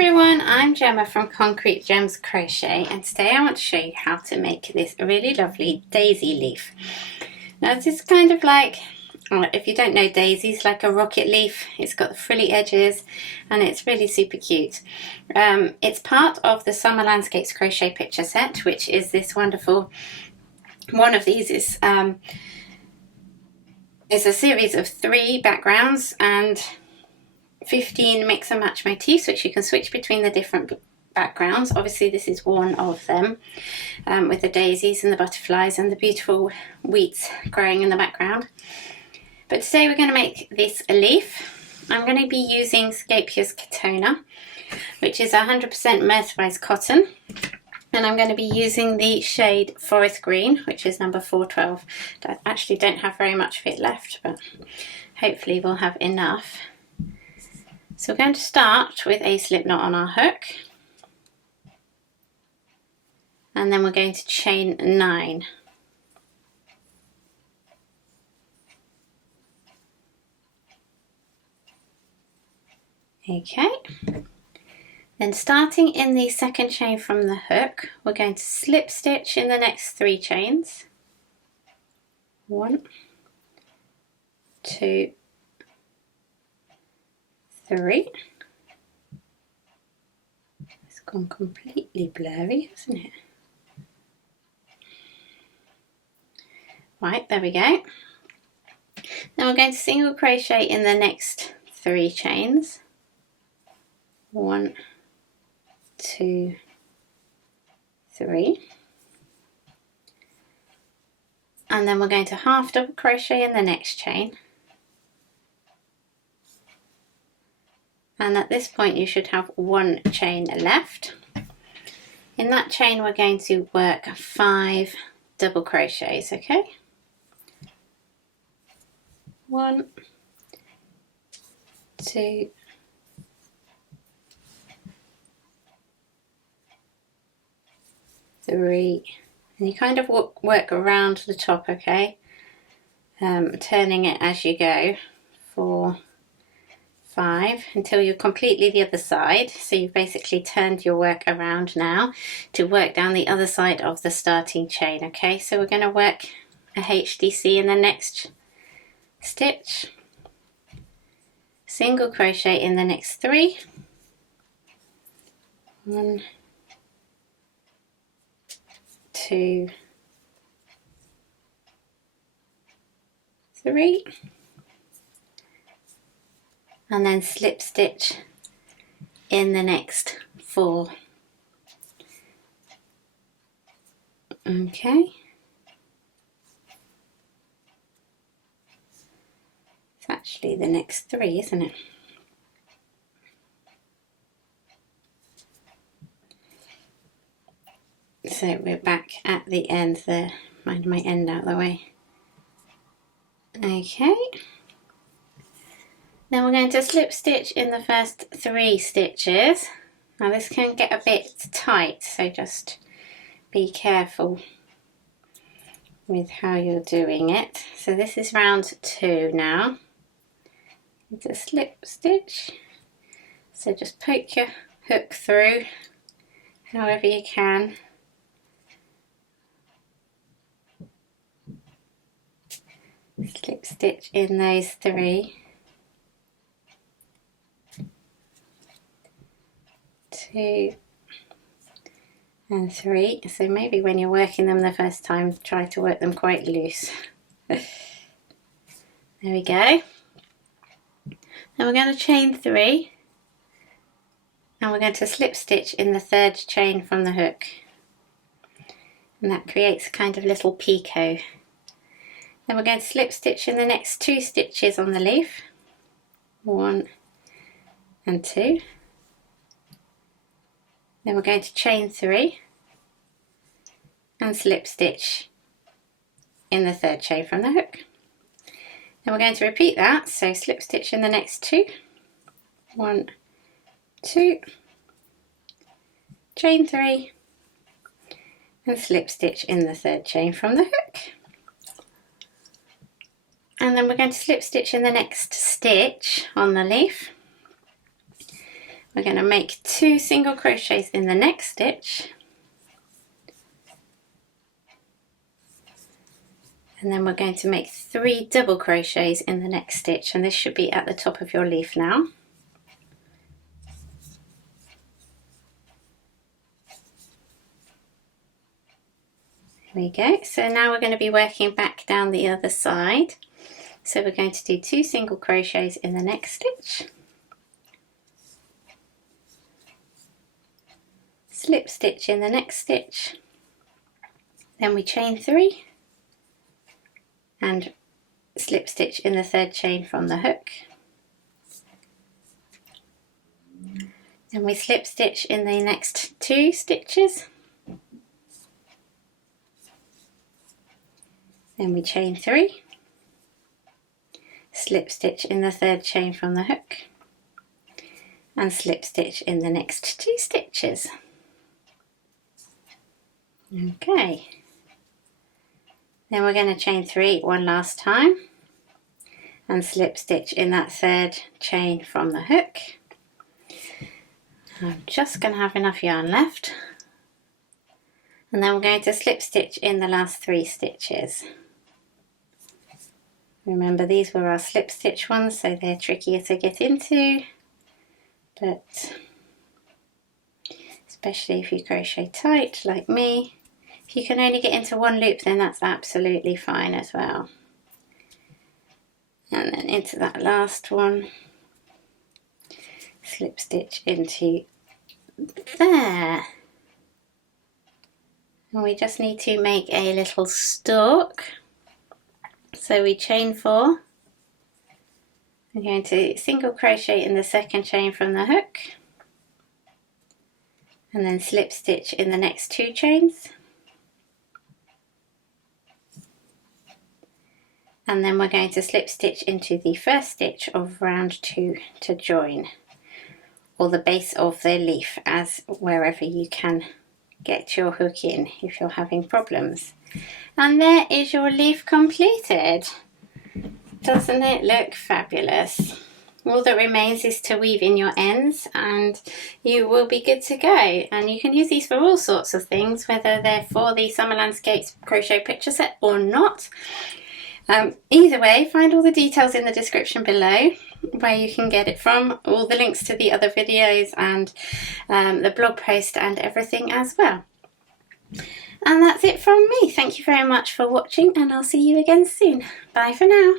everyone, I'm Gemma from Concrete Gems Crochet, and today I want to show you how to make this really lovely daisy leaf. Now this is kind of like, if you don't know daisies, like a rocket leaf. It's got the frilly edges and it's really super cute. It's part of the Summer Landscapes crochet picture set, which is this wonderful, one of these is a series of 3 backgrounds and 15 mix and match motifs, which you can switch between the different backgrounds. Obviously this is one of them, with the daisies and the butterflies and the beautiful wheats growing in the background. But today we're going to make this a leaf. I'm going to be using Scapious Katona, which is 100% mercerized cotton, and I'm going to be using the shade Forest Green, which is number 412. I actually don't have very much of it left, but hopefully we'll have enough. So we're going to start with a slip knot on our hook, and then we're going to chain 9. Okay, then starting in the second chain from the hook, we're going to slip stitch in the next 3 chains. 1, 2, 3. It's gone completely blurry, hasn't it? Right, there we go. Then we're going to single crochet in the next 3 chains. 1, 2, 3. And then we're going to half double crochet in the next chain. And at this point you should have 1 chain left. In that chain we're going to work 5 double crochets, okay? 1, 2, 3, and you kind of work around the top, okay? Turning it as you go. 4, 5 until you're completely the other side. So you've basically turned your work around now to work down the other side of the starting chain, okay? So we're going to work a HDC in the next stitch, single crochet in the next 3, 1, 2, 3, and then slip stitch in the next 4. Okay, it's actually the next 3, isn't it? So we're back at the end there. Mind my end out of the way. Okay. Then we're going to slip stitch in the first 3 stitches. Now this can get a bit tight, so just be careful with how you're doing it. So this is round 2 now. It's a slip stitch. So just poke your hook through however you can. Slip stitch in those 3. 2 and 3. So maybe when you're working them the first time, try to work them quite loose. There we go. Then we're going to chain 3, and we're going to slip stitch in the 3rd chain from the hook, and that creates a kind of little picot. Then we're going to slip stitch in the next 2 stitches on the leaf, 1 and 2. Then we're going to chain 3 and slip stitch in the 3rd chain from the hook. Then we're going to repeat that, so slip stitch in the next 2, 1, 2, chain 3 and slip stitch in the 3rd chain from the hook. And then we're going to slip stitch in the next stitch on the leaf. we're going to make 2 single crochets in the next stitch, and then we're going to make 3 double crochets in the next stitch, and this should be at the top of your leaf now. There we go. So now we're going to be working back down the other side. So we're going to do 2 single crochets in the next stitch, slip stitch in the next stitch, then we chain 3 and slip stitch in the 3rd chain from the hook, then we slip stitch in the next 2 stitches, then we chain 3, slip stitch in the 3rd chain from the hook, and slip stitch in the next 2 stitches. Okay, then we're going to chain 3 one last time and slip stitch in that 3rd chain from the hook. I'm just going to have enough yarn left, and then we're going to slip stitch in the last 3 stitches. Remember, these were our slip stitch ones, so they're trickier to get into, but especially if you crochet tight like me, if you can only get into 1 loop, then that's absolutely fine as well. And then into that last one, slip stitch into there. And we just need to make a little stalk. So we chain 4, we're going to single crochet in the 2nd chain from the hook, and then slip stitch in the next 2 chains, and then we're going to slip stitch into the 1st stitch of round 2 to join, or the base of the leaf, as wherever you can get your hook in if you're having problems. And there is your leaf completed. Doesn't it look fabulous? All that remains is to weave in your ends and you will be good to go. And you can use these for all sorts of things, whether they're for the Summer Landscapes crochet picture set or not. Either way, find all the details in the description below where you can get it from, all the links to the other videos and the blog post and everything as well. And that's it from me. Thank you very much for watching, and I'll see you again soon. Bye for now.